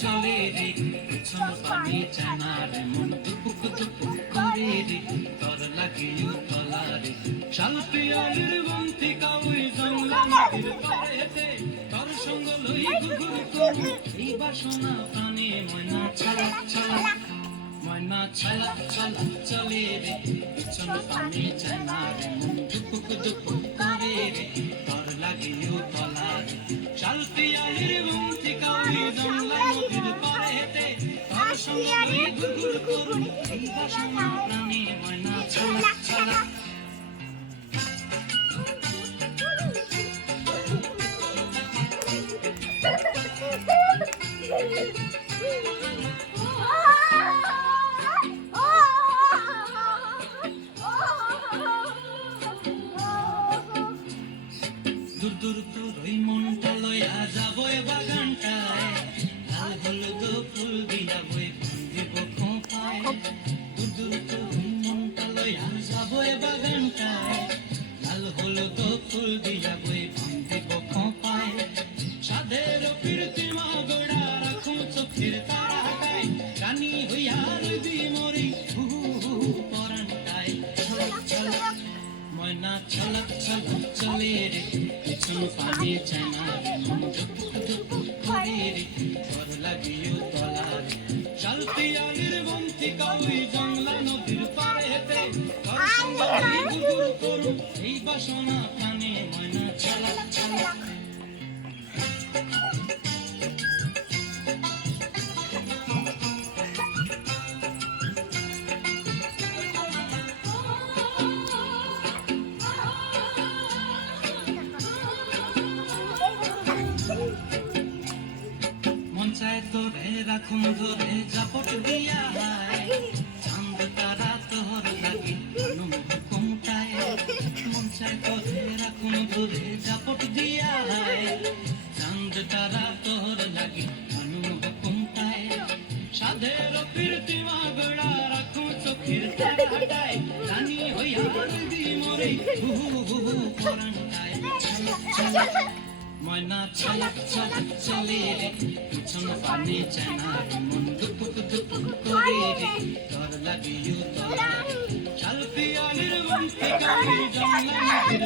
চলে রে পিছন পানি জানারে মন দুপুক দুপুক করে রে তর লাগে তলারে শাল পিয়ালির বন্তি কাউই জঙ্গলা নদীর পাড়েতে তর সঙ্গ লই গুগুর করু এই বাসনা প্রাণে ময়না ছালা ছালা ময়না ছালা ছালা চলে রে পিছন পানি জানারে মন দুপুক দুপুক করে রে তর লাগে তলারে শাল পিয়ালির বন্তি কাউই জঙ্গলা নদীর পাড়েতে তর সঙ্গ লই গুগুর করু এই বাসনা প্রাণে ময়না ছালা ছালা দূর দূর তোর ওই মনটা লইয়া যাবো এ বাগানটায় লাল হলুদ ফুল দিয়া বই দিব খোঁপায় দূর দূর তোর ওই মনটা লইয়া যাবো এ বাগানটায় লাল হলুদ ফুল দিয়া বই দিব খোঁপায় সাধের প্রীতি মগড়া রাখো চোখের তারাটায় কানি হইয়া রইবি মরি হু হু পরানটায় ময়না ছলক ছলক চলে রে পিছন পানি জানা মন দুপুক দুপুক করে রে তোর লাগিও তলারে শাল পিয়ালির বন্তি কাউই জঙ্গলা নদীর পাড়েতে তোর সঙ্গে গুগুর করু এই বাসনা প্রাণে ময়না ছলক ছলক মঞ্চায় তোরে রাখুন ধরে জাপট দিয়া চাঁদ তারা তোর লাগি হুকুমটায় মঞ্চায় তোরে রাখুন ধরে জাপট দিয়া চাঁদ তারা তোর লাগি হুকুমটায় সাধের প্রীতি মাগড়া রাখুন চোখের তারাটায় রানী হইয়া রইবি মরে হু হু পরানটায় ময়না ছলক ছলক চলে রে পিছন পানি জানা মন দুপুক দুপুক করে রে তোর লাগিও তলারে শাল পিয়ালির বন্তি কাউই জঙ্গলা নদীর